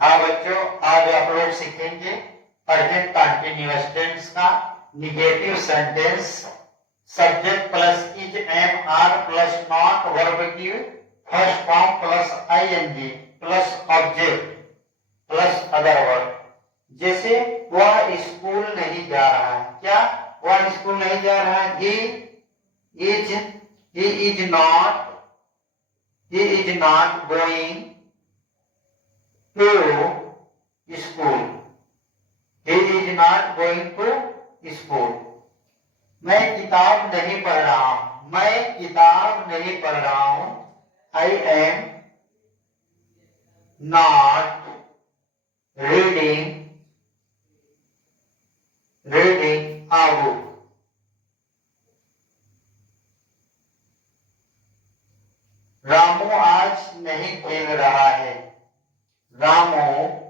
हाँ बच्चों, आज आप लोग सीखेंगे प्रेजेंट कंटिन्यूअस टेंस का negative sentence. Subject plus is am are plus not verb की first form plus ING plus object plus other word. जैसे वह स्कूल नहीं जा रहा है। क्या वह स्कूल नहीं जा रहा है? he is not going to school. He is not going to school. मैं किताब नहीं पढ़ रहा हूं। मैं किताब नहीं पढ़ रहा हूं। I am not reading a book. Ramu आज नहीं खेल रहा है। Ramu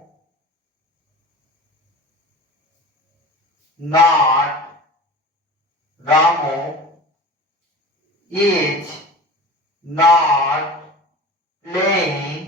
is not playing